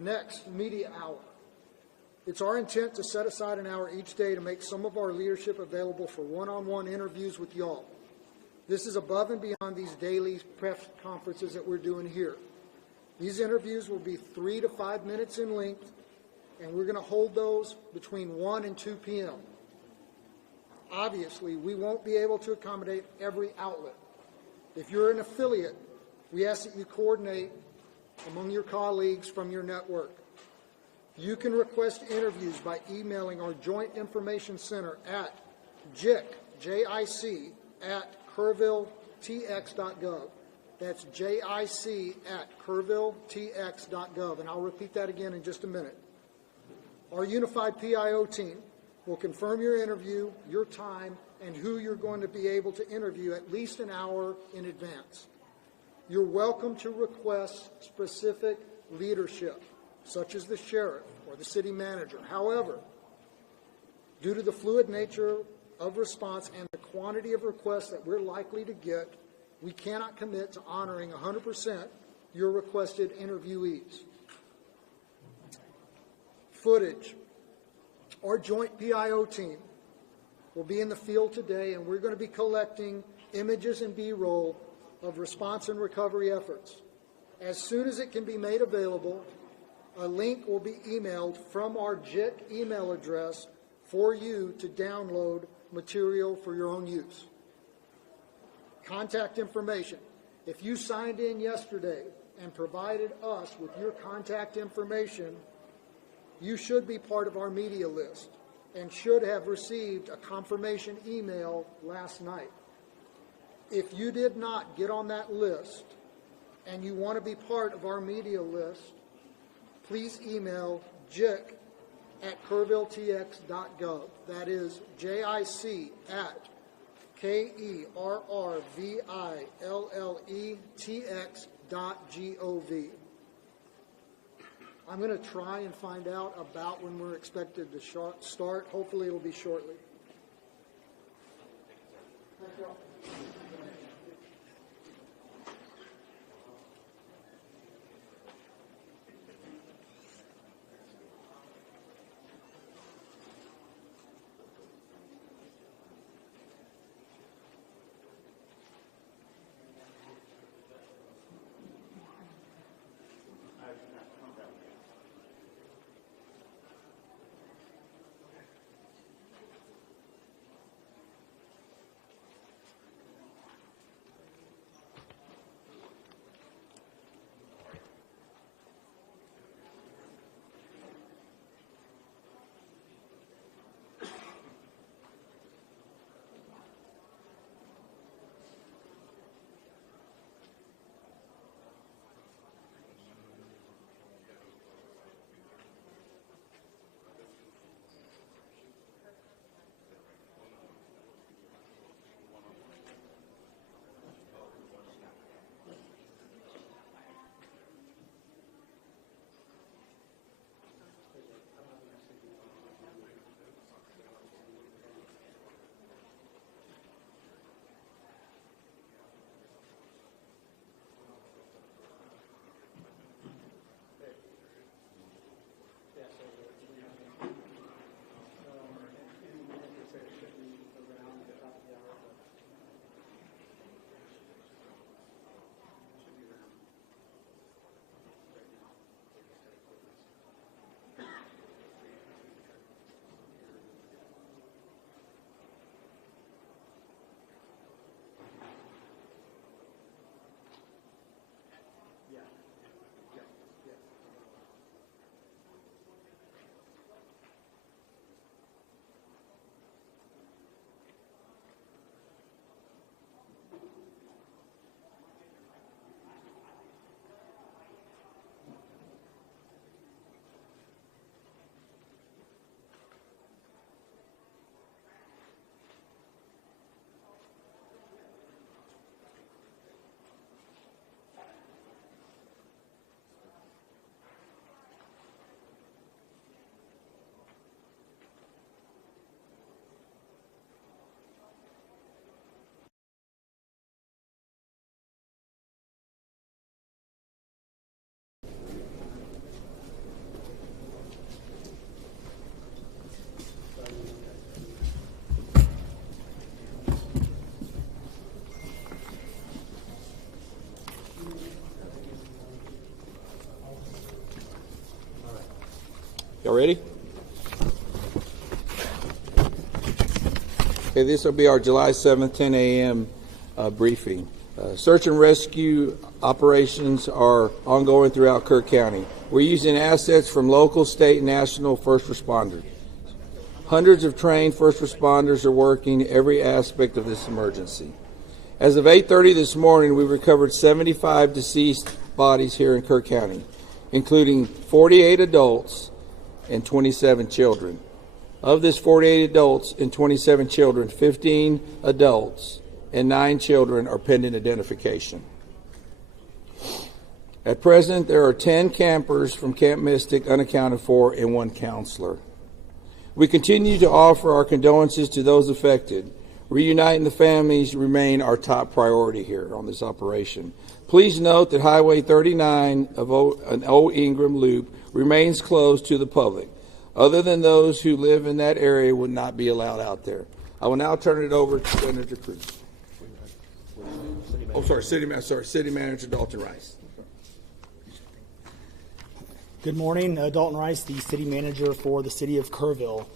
Next, media hour. It's our intent to set aside an hour each day to make some of our leadership available for one-on-one interviews with y'all. This is above and beyond these daily press conferences that we're doing here. These interviews will be 3 to 5 minutes in length, and we're going to hold those between 1 and 2 p.m. Obviously, we won't be able to accommodate every outlet. If you're an affiliate, we ask that you coordinate among your colleagues from your network. You can request interviews by emailing our Joint Information Center at JIC at kerrvilletx.gov. That's JIC at kerrvilletx.gov, and I'll repeat that again in just a minute. Our unified PIO team will confirm your interview, your time, and who you're going to be able to interview at least an hour in advance. You're welcome to request specific leadership, such as the sheriff or the city manager. However, due to the fluid nature of response and the quantity of requests that we're likely to get, we cannot commit to honoring 100% your requested interviewees. Footage. Our joint PIO team will be in the field today, and we're going to be collecting images and B-roll of response and recovery efforts. As soon as it can be made available, a link will be emailed from our JIC email address for you to download material for your own use. Contact information. If you signed in yesterday and provided us with your contact information, you should be part of our media list and should have received a confirmation email last night. If you did not get on that list and you want to be part of our media list, please email JIC at kerrvilletx.gov. That is JIC at KERRVILLETX.gov. I'm going to try and find out about when we're expected to start. Hopefully it'll be shortly. Thank you all. Y'all ready? Okay, this will be our July 7th, 10 a.m. Briefing. Search and rescue operations are ongoing throughout Kerr County. We're using assets from local, state, and national first responders. Hundreds of trained first responders are working every aspect of this emergency. As of 8:30 this morning, we recovered 75 deceased bodies here in Kerr County, including 48 adults and 27 children. Of this 48 adults and 27 children, 15 adults and 9 children are pending identification. At present, there are 10 campers from Camp Mystic unaccounted for and 1 counselor. We continue to offer our condolences to those affected. Reuniting the families remain our top priority here on this operation. Please note that Highway 39 of an Old Ingram Loop remains closed to the public. Other than those who live in that area would not be allowed out there. I will now turn it over to Senator Cruz. City Manager Dalton Rice. Good morning, Dalton Rice, the City Manager for the City of Kerrville.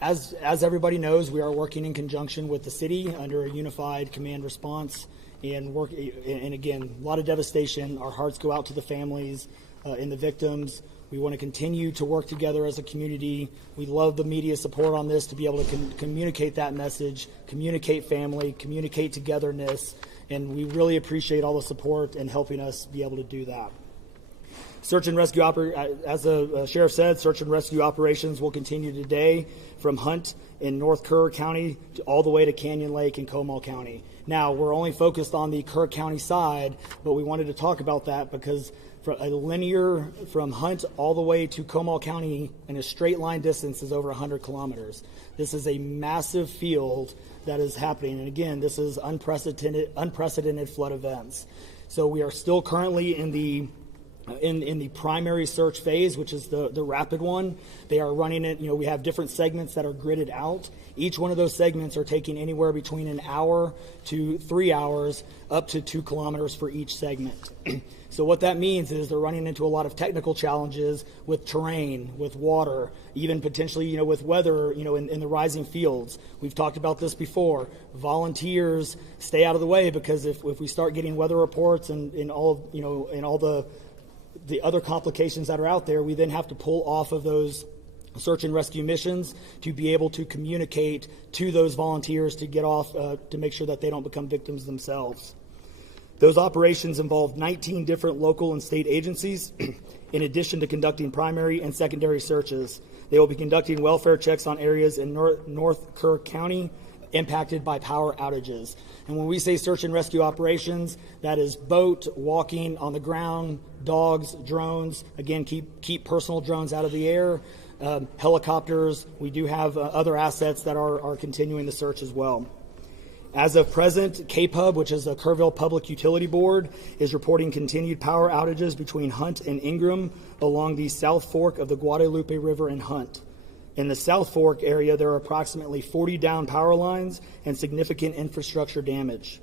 As everybody knows, we are working in conjunction with the city under a unified command response and again, a lot of devastation. Our hearts go out to the families and the victims. We want to continue to work together as a community. We love the media support on this to be able to communicate that message, communicate family, communicate togetherness, and we really appreciate all the support and helping us be able to do that. Search and rescue, as the sheriff said, search and rescue operations will continue today from Hunt in North Kerr County all the way to Canyon Lake in Comal County. Now, we're only focused on the Kerr County side, but we wanted to talk about that because for a linear from Hunt all the way to Comal County in a straight line distance is over 100 kilometers. This is a massive field that is happening, and again, this is unprecedented flood events. So we are still currently in the primary search phase, which is the rapid one. They are running it, we have different segments that are gridded out. Each one of those segments are taking anywhere between an hour to 3 hours, up to 2 kilometers for each segment. So what that means is they're running into a lot of technical challenges with terrain, with water, even potentially, with weather, in the rising fields. We've talked about this before. Volunteers stay out of the way because if we start getting weather reports and all the other complications that are out there, we then have to pull off of those search and rescue missions to be able to communicate to those volunteers to get off, to make sure that they don't become victims themselves. Those operations involve 19 different local and state agencies, in addition to conducting primary and secondary searches. They will be conducting welfare checks on areas in North Kerr County impacted by power outages. And when we say search and rescue operations, that is boat, walking, on the ground, dogs, drones. Again, keep personal drones out of the air. Helicopters. We do have other assets that are continuing the search as well. As of present, KPUB, which is the Kerrville Public Utility Board, is reporting continued power outages between Hunt and Ingram along the South Fork of the Guadalupe River in Hunt. In the South Fork area, there are approximately 40 down power lines and significant infrastructure damage.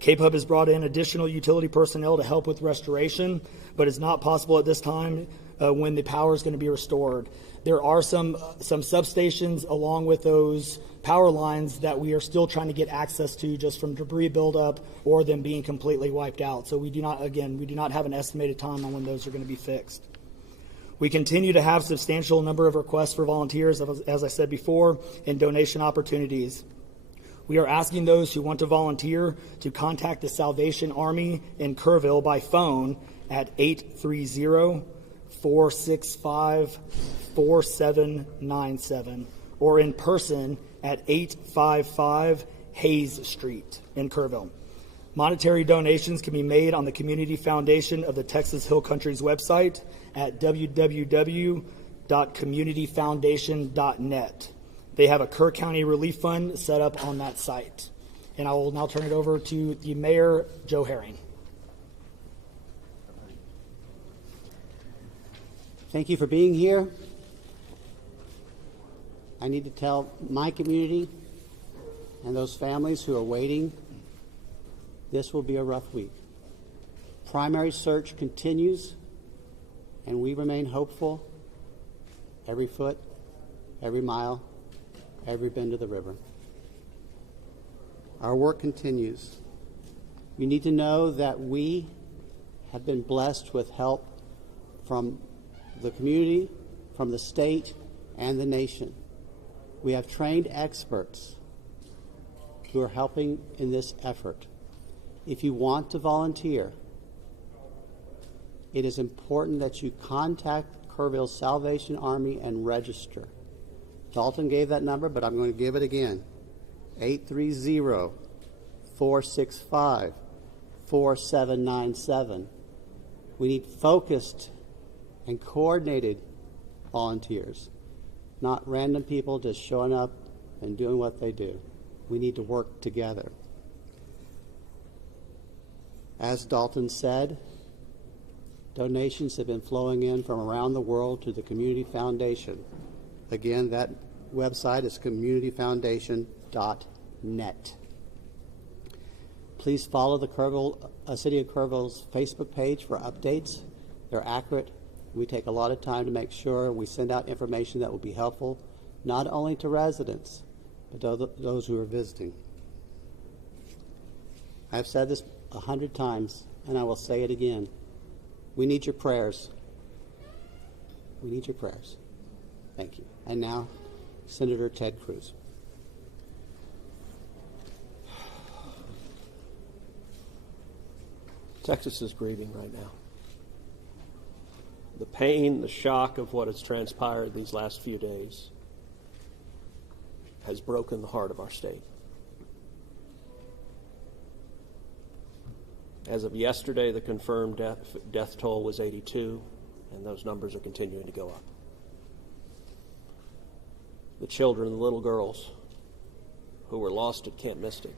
KPUB has brought in additional utility personnel to help with restoration, but it's not possible at this time when the power is going to be restored. There are some substations along with those power lines that we are still trying to get access to just from debris buildup or them being completely wiped out. So we do not have an estimated time on when those are going to be fixed. We continue to have substantial number of requests for volunteers, as I said before, and donation opportunities. We are asking those who want to volunteer to contact the Salvation Army in Kerrville by phone at 830-465-4797 or in person at 855 Hayes Street in Kerrville. Monetary donations can be made on the Community Foundation of the Texas Hill Country's website at www.communityfoundation.net. They have a Kerr County Relief Fund set up on that site. And I will now turn it over to the Mayor, Joe Herring. Thank you for being here. I need to tell my community and those families who are waiting, this will be a rough week. Primary search continues, and we remain hopeful every foot, every mile, every bend of the river. Our work continues. You need to know that we have been blessed with help from the community, from the state, and the nation. We have trained experts who are helping in this effort. If you want to volunteer, it is important that you contact Kerrville Salvation Army and register. Dalton gave that number, but I'm going to give it again. 830-465-4797. We need focused and coordinated volunteers, not random people just showing up and doing what they do. We need to work together. As Dalton said, donations have been flowing in from around the world to the Community Foundation. Again, that website is communityfoundation.net. Please follow the City of Kerrville's Facebook page for updates. They're accurate. We take a lot of time to make sure we send out information that will be helpful, not only to residents, but to those who are visiting. I've said this 100 times, and I will say it again. We need your prayers. We need your prayers. Thank you. And now, Senator Ted Cruz. Texas is grieving right now. The pain, the shock of what has transpired these last few days has broken the heart of our state. As of yesterday, the confirmed death toll was 82, and those numbers are continuing to go up. The children, the little girls who were lost at Camp Mystic,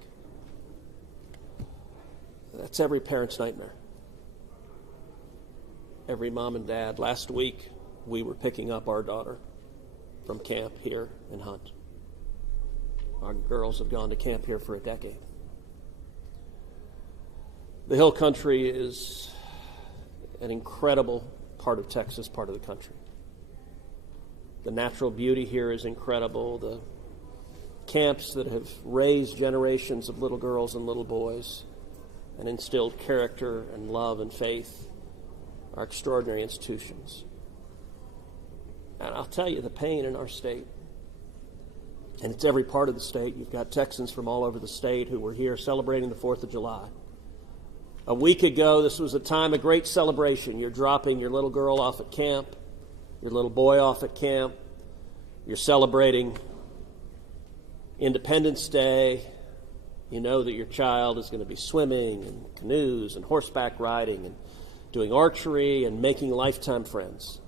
that's every parent's nightmare. Every mom and dad. Last week, we were picking up our daughter from camp here in Hunt. Our girls have gone to camp here for a decade. The Hill Country is an incredible part of Texas, part of the country. The natural beauty here is incredible. The camps that have raised generations of little girls and little boys and instilled character and love and faith are extraordinary institutions. And I'll tell you, the pain in our state, and it's every part of the state. You've got Texans from all over the state who were here celebrating the 4th of July. A week ago, this was a time of great celebration. You're dropping your little girl off at camp, your little boy off at camp. You're celebrating Independence Day. You know that your child is going to be swimming and canoes and horseback riding and doing archery and making lifetime friends.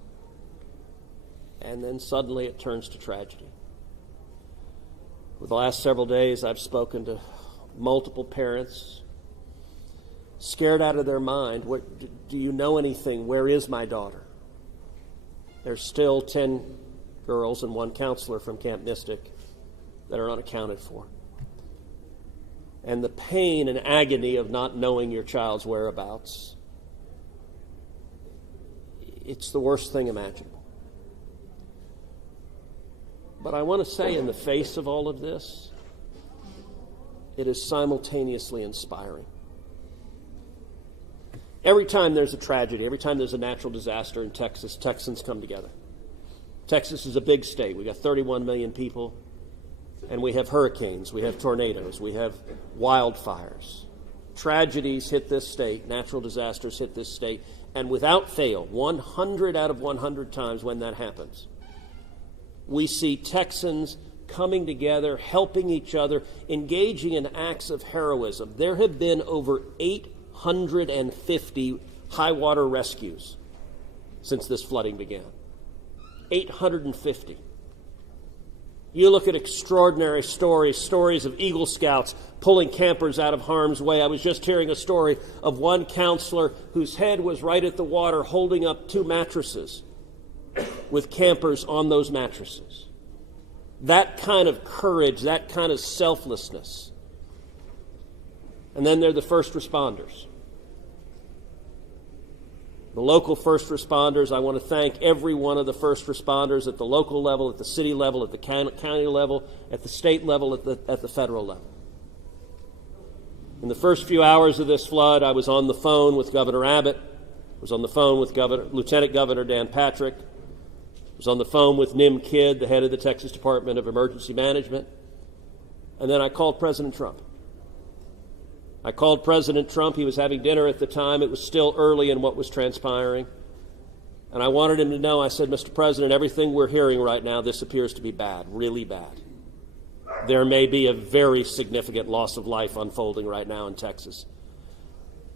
And then suddenly it turns to tragedy. For the last several days, I've spoken to multiple parents, scared out of their mind. Do you know anything? Where is my daughter? There's still 10 girls and 1 counselor from Camp Mystic that are unaccounted for. And the pain and agony of not knowing your child's whereabouts, it's the worst thing imaginable. But I want to say, in the face of all of this, it is simultaneously inspiring. Every time there's a tragedy, every time there's a natural disaster in Texas, Texans come together. Texas is a big state. We got 31 million people, and we have hurricanes, we have tornadoes, we have wildfires. Tragedies hit this state, natural disasters hit this state, and without fail, 100 out of 100 times when that happens, we see Texans coming together, helping each other, engaging in acts of heroism. There have been over 850 high water rescues since this flooding began. 850. You look at extraordinary stories of Eagle Scouts pulling campers out of harm's way. I was just hearing a story of one counselor whose head was right at the water holding up 2 mattresses with campers on those mattresses. That kind of courage, that kind of selflessness. And then there are the first responders. The local first responders, I want to thank every one of the first responders at the local level, at the city level, at the county level, at the state level, at the federal level. In the first few hours of this flood, I was on the phone with Governor Abbott, was on the phone with Lieutenant Governor Dan Patrick, was on the phone with Nim Kidd, the head of the Texas Department of Emergency Management, and then I called President Trump. I called President Trump. He was having dinner at the time. It was still early in what was transpiring. And I wanted him to know, I said, Mr. President, everything we're hearing right now, this appears to be bad, really bad. There may be a very significant loss of life unfolding right now in Texas.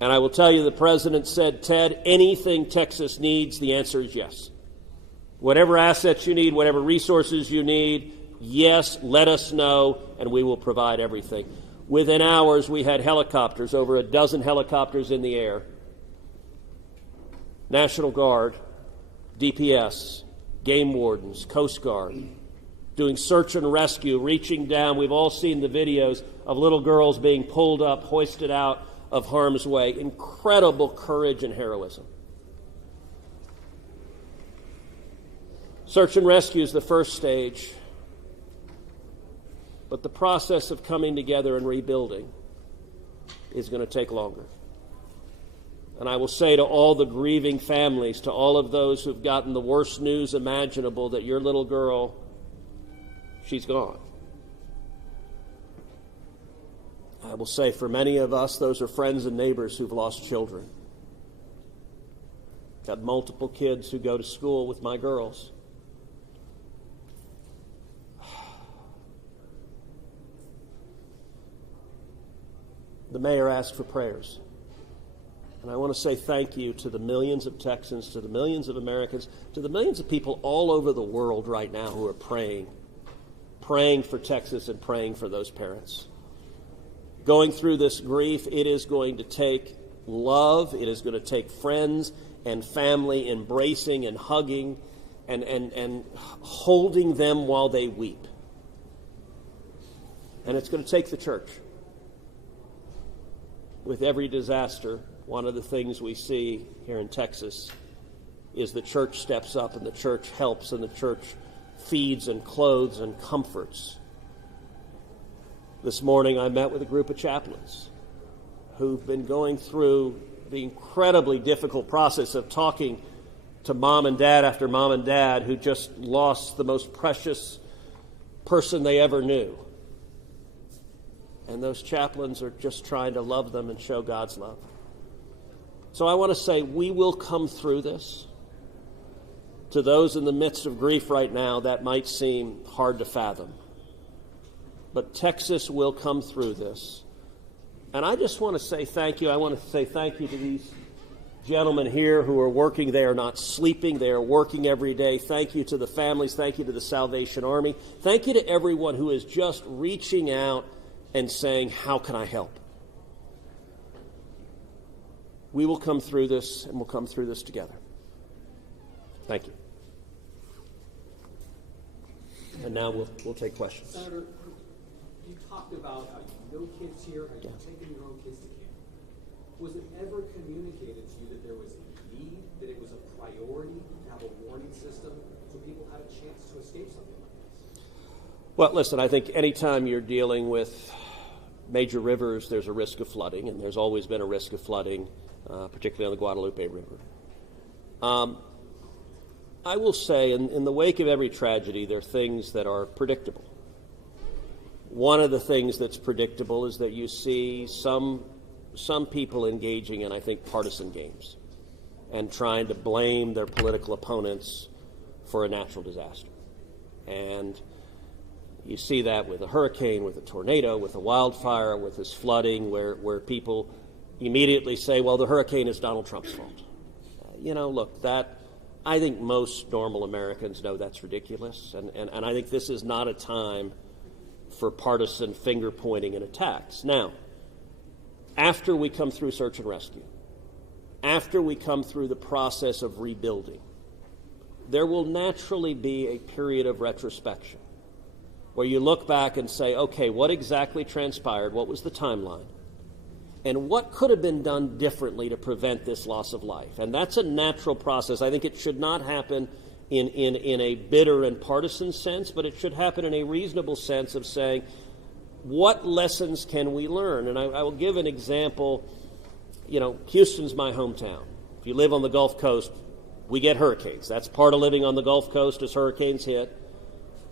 And I will tell you, the President said, Ted, anything Texas needs, the answer is yes. Whatever assets you need, whatever resources you need, yes, let us know, and we will provide everything. Within hours, we had helicopters, over a dozen helicopters in the air. National Guard, DPS, game wardens, Coast Guard, doing search and rescue, reaching down. We've all seen the videos of little girls being pulled up, hoisted out of harm's way. Incredible courage and heroism. Search and rescue is the first stage. But the process of coming together and rebuilding is going to take longer. And I will say to all the grieving families, to all of those who've gotten the worst news imaginable, that your little girl, she's gone. I will say for many of us, those are friends and neighbors who've lost children. Got multiple kids who go to school with my girls. The mayor asked for prayers. And I want to say thank you to the millions of Texans, to the millions of Americans, to the millions of people all over the world right now who are praying for Texas and praying for those parents. Going through this grief, it is going to take love. It is going to take friends and family embracing and hugging and holding them while they weep. And it's going to take the church. With every disaster, one of the things we see here in Texas is the church steps up and the church helps and the church feeds and clothes and comforts. This morning I met with a group of chaplains who've been going through the incredibly difficult process of talking to mom and dad after mom and dad who just lost the most precious person they ever knew. And those chaplains are just trying to love them and show God's love. So I want to say we will come through this. To those in the midst of grief right now, that might seem hard to fathom. But Texas will come through this. And I just want to say thank you. I want to say thank you to these gentlemen here who are working. They are not sleeping. They are working every day. Thank you to the families. Thank you to the Salvation Army. Thank you to everyone who is just reaching out and saying, how can I help? We will come through this, and we'll come through this together. Thank you. And now we'll take questions. Senator, you talked about how you know kids here, how you've taken your own kids to camp. Was it ever communicated to you that there was a need, that it was a priority to have a warning system so people had a chance to escape something like this? Well, listen, I think anytime you're dealing with major rivers, there's a risk of flooding, and there's always been a risk of flooding, particularly on the Guadalupe River. I will say, in the wake of every tragedy, there are things that are predictable. One of the things that's predictable is that you see some people engaging in, I think, partisan games and trying to blame their political opponents for a natural disaster. And you see that with a hurricane, with a tornado, with a wildfire, with this flooding, where people immediately say, well, the hurricane is Donald Trump's fault. Look, that I think most normal Americans know that's ridiculous, and I think this is not a time for partisan finger-pointing and attacks. Now, after we come through search and rescue, after we come through the process of rebuilding, there will naturally be a period of retrospection where you look back and say, okay, what exactly transpired? What was the timeline? and what could have been done differently to prevent this loss of life. And that's a natural process. I think it should not happen in a bitter and partisan sense, but it should happen in a reasonable sense of saying, what lessons can we learn? And I will give an example. You know, Houston's my hometown. If you live on the Gulf Coast, we get hurricanes. That's part of living on the Gulf Coast as hurricanes hit.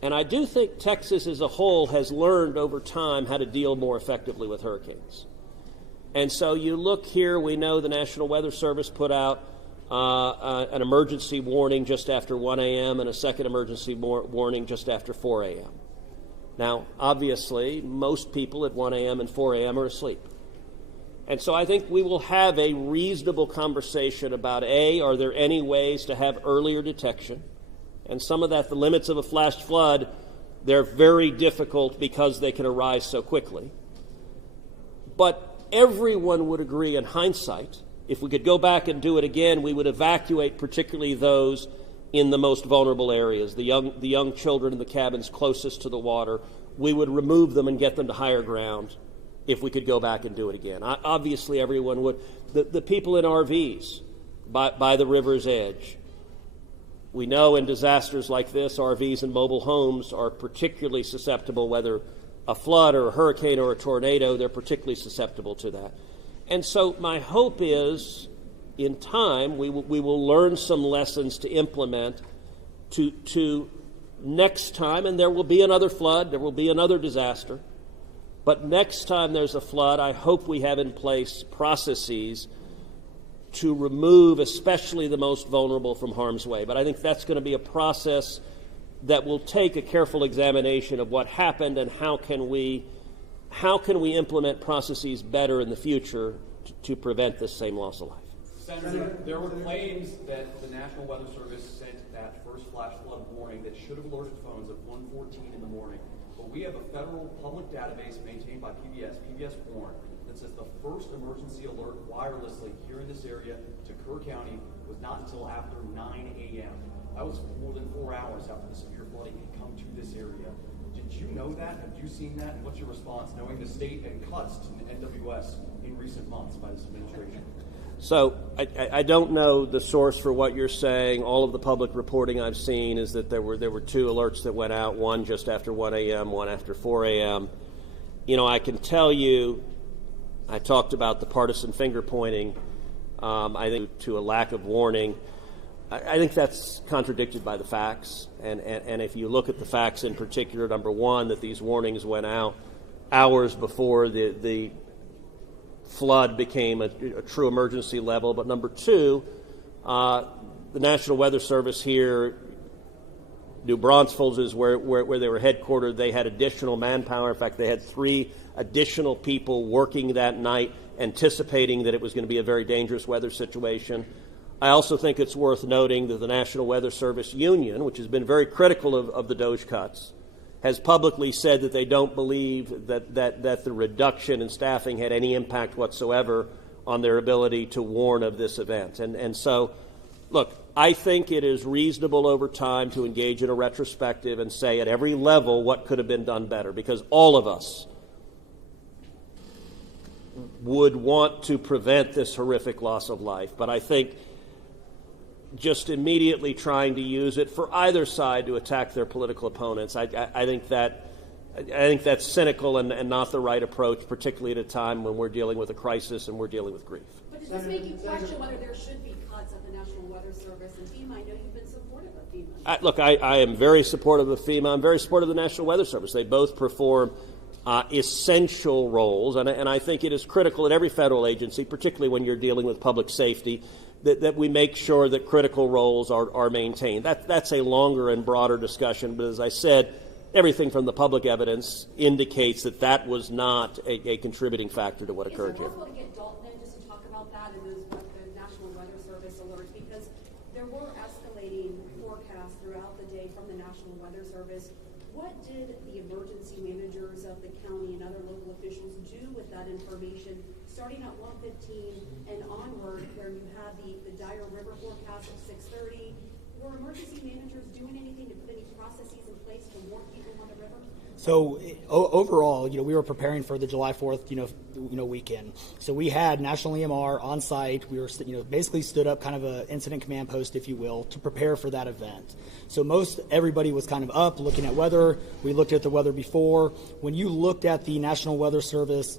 And I do think Texas as a whole has learned over time how to deal more effectively with hurricanes. And so you look here, we know the National Weather Service put out an emergency warning just after 1 a.m. and a second emergency warning just after 4 a.m. Now, obviously, most people at 1 a.m. and 4 a.m. are asleep. And so I think we will have a reasonable conversation about, A, are there any ways to have earlier detection? And some of that, the limits of a flash flood, they're very difficult because they can arise so quickly. But everyone would agree in hindsight, if we could go back and do it again, we would evacuate particularly those in the most vulnerable areas, the young children in the cabins closest to the water. We would remove them and get them to higher ground if we could go back and do it again. Obviously, everyone would. The people in RVs by the river's edge. We know in disasters like this, RVs and mobile homes are particularly susceptible, whether a flood or a hurricane or a tornado, they're particularly susceptible to that. And so my hope is, in time, we will learn some lessons to implement to next time, and there will be another flood, there will be another disaster. But next time there's a flood, I hope we have in place processes to remove especially the most vulnerable from harm's way. But I think that's going to be a process that will take a careful examination of what happened and how can we implement processes better in the future to prevent this same loss of life. Senator, there were claims that the National Weather Service sent that first flash flood warning that should have alerted phones at 1:14 in the morning. But we have a federal public database maintained by PBS Warren, that says the first emergency alert wirelessly here in this area to Kerr County was not until after 9 a.m. That was more than 4 hours after the severe flooding had come to this area. Did you know that? Have you seen that? And what's your response, knowing the state and cuts to the NWS in recent months by this administration? So I don't know the source for what you're saying. All of the public reporting I've seen is that there were two alerts that went out, one just after 1 a.m., one after 4 a.m. You know, I can tell you, I talked about the partisan finger pointing, I think to a lack of warning. I think that's contradicted by the facts. And if you look at the facts in particular, number one, that these warnings went out hours before the flood became a true emergency level. But number two, the National Weather Service here, New Braunfels is where they were headquartered. They had additional manpower. In fact, they had 3 additional people working that night, anticipating that it was going to be a very dangerous weather situation. I also think it's worth noting that the National Weather Service Union, which has been very critical of the DOGE cuts, has publicly said that they don't believe that the reduction in staffing had any impact whatsoever on their ability to warn of this event. And so, look, I think it is reasonable over time to engage in a retrospective and say at every level what could have been done better, because all of us would want to prevent this horrific loss of life. But I think just immediately trying to use it for either side to attack their political opponents, I think that's cynical and not the right approach, particularly at a time when we're dealing with a crisis and we're dealing with grief. But does this make you question whether there should be cuts at the National Weather Service and FEMA? I know you've been supportive of FEMA. Look, I am very supportive of FEMA. I'm very supportive of the National Weather Service. They both perform essential roles, and I think it is critical at every federal agency, particularly when you're dealing with public safety, that we make sure that critical roles are maintained. That's a longer and broader discussion, but as I said, everything from the public evidence indicates that was not a contributing factor to what occurred here. Is it possible to get Dalton in just to talk about that and the National Weather Service alerts? Because there were escalating forecasts throughout the day from the National Weather Service. What did the emergency managers of the county and other local officials do with that information, starting at 1:15 and onward, where you had the dire river forecast of 6:30? Were emergency managers doing anything to put any processes in place to warn people on the river? So overall, we were preparing for the July 4th, weekend. So we had National EMR on site. We were, basically stood up kind of a incident command post, if you will, to prepare for that event. So everybody was kind of up looking at weather. We looked at the weather before. When you looked at the National Weather Service,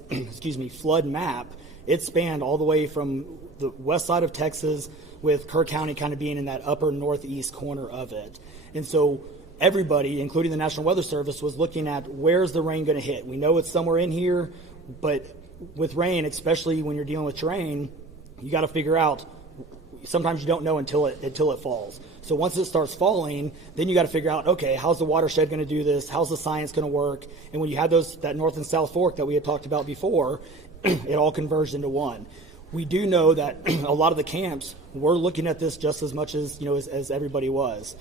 flood map, it spanned all the way from the west side of Texas, with Kerr County kind of being in that upper northeast corner of it. And so everybody, including the National Weather Service, was looking at where's the rain going to hit. We know it's somewhere in here, but with rain, especially when you're dealing with terrain, you got to figure out. Sometimes you don't know until it falls. So once it starts falling, then you got to figure out, okay, how's the watershed going to do this? How's the science going to work? And when you had that north and south fork that we had talked about before, it all converged into one. We do know that a lot of the camps were looking at this just as much as as everybody was.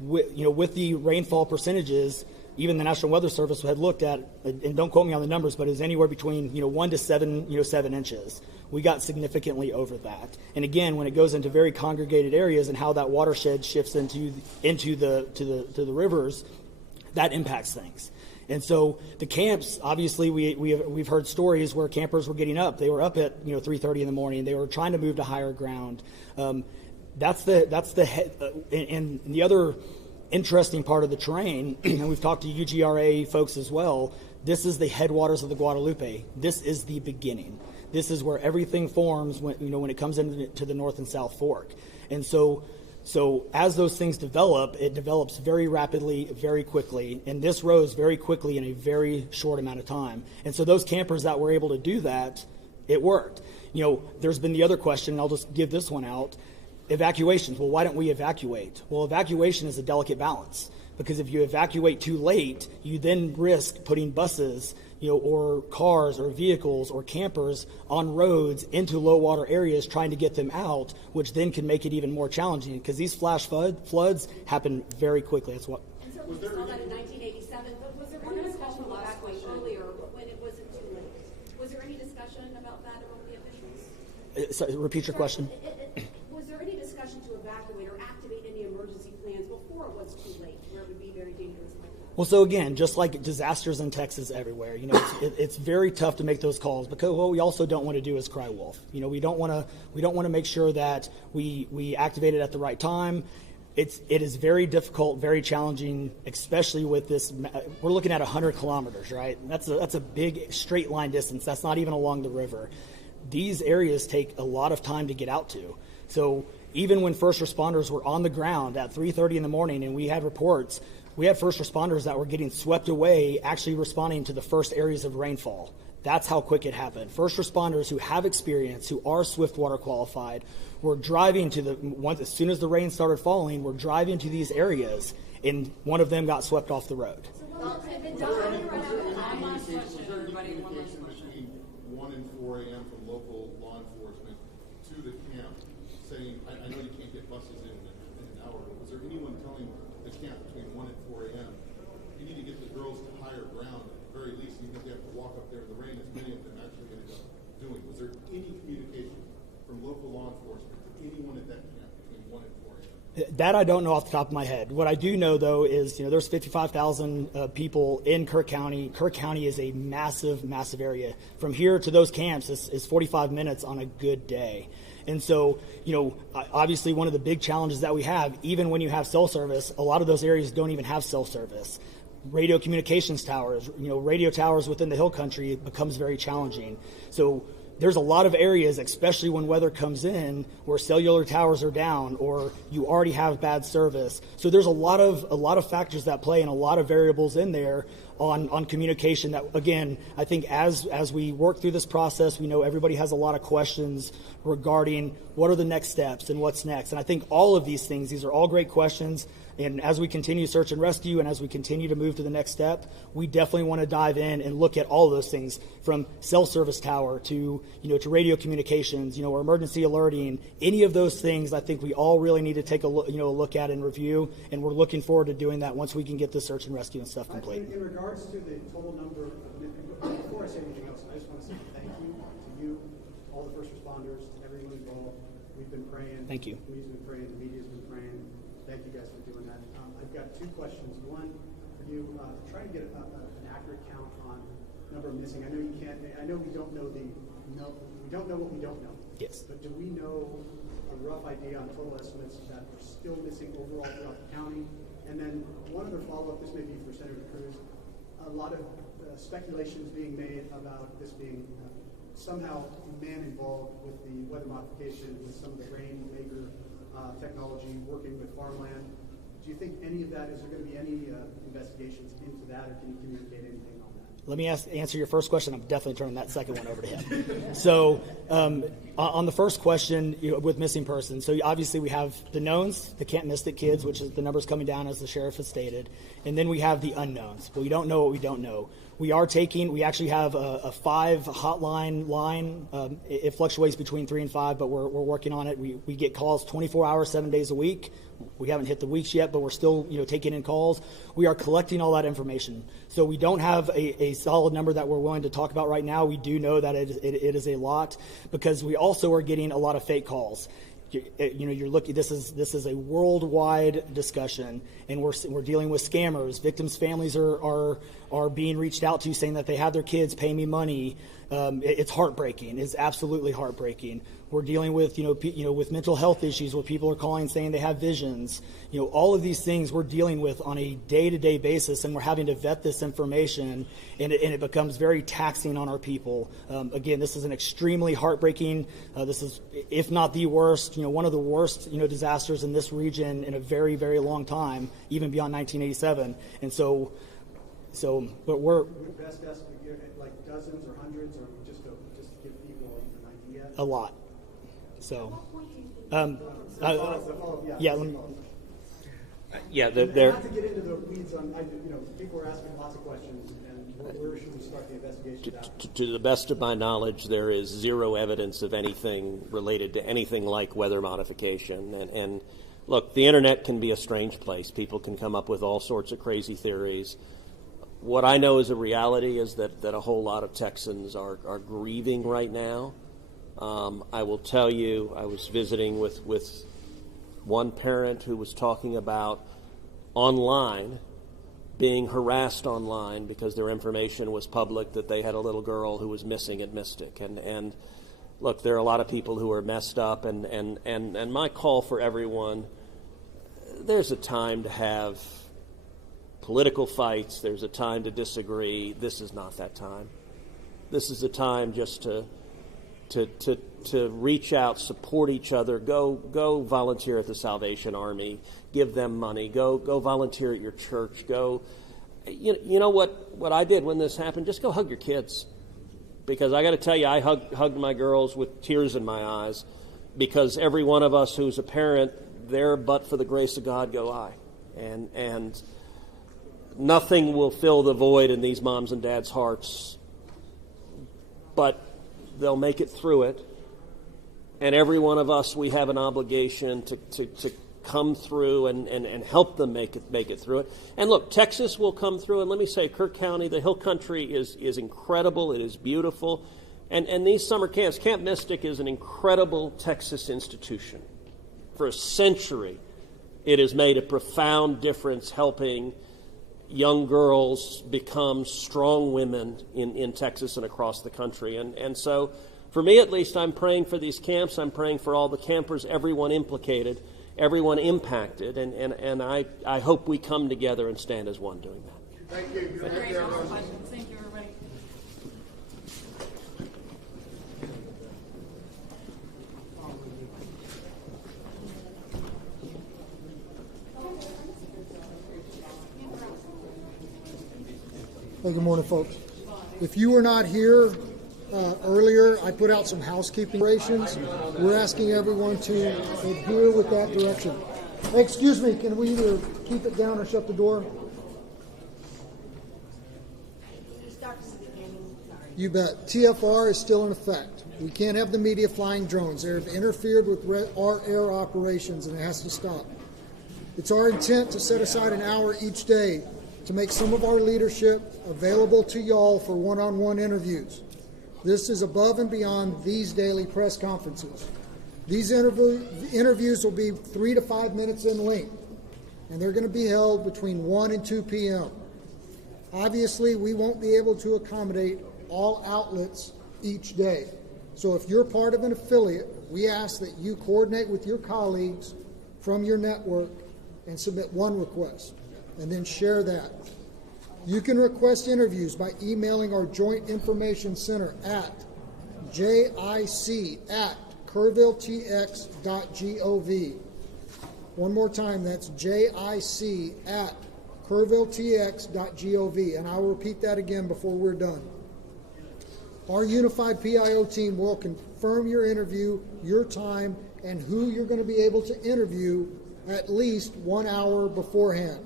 With the rainfall percentages, even the National Weather Service had looked at, and don't quote me on the numbers, but it's anywhere between 1 to 7 inches. We got significantly over that. And again, when it goes into very congregated areas and how that watershed shifts into the rivers, that impacts things. And so the camps, obviously, we've heard stories where campers were getting up. They were up at 3:30 in the morning. They were trying to move to higher ground. That's the head. And the other interesting part of the terrain, and we've talked to UGRA folks as well. This is the headwaters of the Guadalupe. This is the beginning. This is where everything forms when it comes into the North and South Fork. And so as those things develop, it develops very rapidly, very quickly, and this rose very quickly in a very short amount of time. And so those campers that were able to do that, it worked. There's been the other question, and I'll just give this one out. Evacuations. Well, why don't we evacuate? Well, evacuation is a delicate balance, because if you evacuate too late, you then risk putting buses, or cars or vehicles or campers on roads into low water areas trying to get them out, which then can make it even more challenging, because these flash floods happen very quickly. That's what. And so we saw that in 1987, but was there any discussion about evacuation earlier when it wasn't too late? Was there any discussion about that among the officials? Sorry, repeat your question. Was there any discussion to evacuate or activate any emergency plans before it was too late, where it would be very dangerous like that? Well, so again, just like disasters in Texas everywhere, it's very tough to make those calls, because what we also don't want to do is cry wolf. We don't want to make sure that we activate it at the right time. It is very difficult, very challenging, especially with this. We're looking at 100 kilometers, right? That's a big straight line distance. That's not even along the river. These areas take a lot of time to get out to. So even when first responders were on the ground at 3:30 in the morning, and we had reports, we had first responders that were getting swept away, actually responding to the first areas of rainfall. That's how quick it happened. First responders who have experience, who are Swiftwater qualified, were driving as soon as the rain started falling, were driving to these areas, and one of them got swept off the road. Was there any communication between 1 and 4 a.m. from local law enforcement to the camp saying, I know you can't get buses in an hour, but was there anyone telling the camp between 1 and 4 a.m., you need to get the girls to higher ground at the very least, even if they have to walk up there in the rain, as many of them actually ended up doing? Was there any communication from local law enforcement to anyone at that camp between 1 and 4 a.m.? That I don't know off the top of my head. What I do know, though, is there's 55,000 people in Kerr County. Kerr County is a massive, massive area. From here to those camps is 45 minutes on a good day. And so, obviously one of the big challenges that we have, even when you have cell service, a lot of those areas don't even have cell service. Radio communications towers, radio towers within the hill country becomes very challenging. So there's a lot of areas, especially when weather comes in, where cellular towers are down or you already have bad service. So there's a lot of factors that play and a lot of variables in there on communication that, again, I think as we work through this process, we know everybody has a lot of questions regarding what are the next steps and what's next. And I think all of these things, these are all great questions. And as we continue search and rescue and as we continue to move to the next step, we definitely want to dive in and look at all of those things, from cell service tower to radio communications, or emergency alerting. Any of those things, I think we all really need to take a look at and review. And we're looking forward to doing that once we can get the search and rescue and stuff complete. In regards to the total number, before I say anything else, I just want to say thank you to you, all the first responders, everyone involved. We've been praying. Thank you. We've been praying. The media's been praying. Thank you guys for doing that. I've got two questions. One, for you, try to get an accurate count on number of missing. I know you can't. I know we don't know we don't know what we don't know. Yes. But do we know a rough idea on total estimates that are still missing overall throughout the county? And then one other follow-up. This may be for Senator Cruz. A lot of speculations being made about this being somehow man involved with the weather modification, with some of the rainmaker technology, working with farmland. Do you think any of that, is there going to be any investigations into that, or can you communicate anything on that? Let me answer your first question. I'm definitely turning that second one over to him. So on the first question, with missing persons, so obviously we have the knowns, the Camp Mystic kids, which is the numbers coming down as the sheriff has stated, and then we have the unknowns. But we don't know what we don't know. We actually have a 5 hotline line. It fluctuates between 3 and 5, but we're working on it. We get calls 24 hours, 7 days a week. We haven't hit the weeks yet, but we're still taking in calls. We are collecting all that information. So we don't have a solid number that we're willing to talk about right now. We do know that it is a lot, because we also are getting a lot of fake calls. You're looking. This is a worldwide discussion, and we're dealing with scammers. Victims' families are being reached out to, saying that they have their kids, pay me money. It's heartbreaking. It's absolutely heartbreaking. We're dealing with with mental health issues, where people are calling saying they have visions. All of these things we're dealing with on a day-to-day basis, and we're having to vet this information, and it becomes very taxing on our people. Again, this is an extremely heartbreaking. This is, if not the worst, one of the worst disasters in this region in a very, very long time, even beyond 1987. And but we're best estimate, like dozens or hundreds, or just to give people an idea. A lot. So, Yeah. There. Not to get into the weeds on, people are asking lots of questions, and where should we start the investigation? To the best of my knowledge, there is zero evidence of anything related to anything like weather modification. And look, the internet can be a strange place. People can come up with all sorts of crazy theories. What I know is a reality is that a whole lot of Texans are grieving right now. I will tell you, I was visiting with one parent who was talking about online, being harassed online because their information was public, that they had a little girl who was missing at Mystic. And look, there are a lot of people who are messed up, and my call for everyone, there's a time to have political fights, there's a time to disagree. This is not that time. This is a time just to reach out, support each other, go volunteer at the Salvation Army, give them money, go volunteer at your church, you know what I did when this happened? Just go hug your kids. Because I got to tell you, I hugged my girls with tears in my eyes, because every one of us who's a parent, there but for the grace of God go I. And nothing will fill the void in these moms and dads' hearts, but they'll make it through it. And every one of us, we have an obligation to come through and help them make it through it. And look, Texas will come through. And let me say, Kerr County, the Hill Country is incredible. It is beautiful. And these summer camps, Camp Mystic is an incredible Texas institution. For a century, it has made a profound difference helping young girls become strong women in Texas and across the country. And so, for me at least, I'm praying for these camps. I'm praying for all the campers, everyone implicated, everyone impacted. And I hope we come together and stand as one doing that. Thank you. Thank you, everybody. Hey, good morning, folks. If you were not here earlier, I put out some housekeeping operations. We're asking everyone to adhere with that direction. Hey, excuse me, can we either keep it down or shut the door? You bet. TFR is still in effect. We can't have the media flying drones. They have interfered with our air operations, and it has to stop. It's our intent to set aside an hour each day to make some of our leadership available to y'all for one-on-one interviews. This is above and beyond these daily press conferences. These interviews will be 3 to 5 minutes in length, and they're going to be held between 1 and 2 p.m. Obviously, we won't be able to accommodate all outlets each day. So if you're part of an affiliate, we ask that you coordinate with your colleagues from your network and submit one request, and then share that. You can request interviews by emailing our Joint Information Center at jic@kerrvilletx.gov. One more time, that's jic@kerrvilletx.gov, and I'll repeat that again before we're done. Our unified PIO team will confirm your interview, your time, and who you're going to be able to interview at least 1 hour beforehand.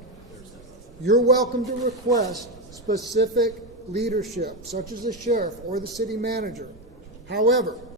You're welcome to request specific leadership, such as the sheriff or the city manager. However,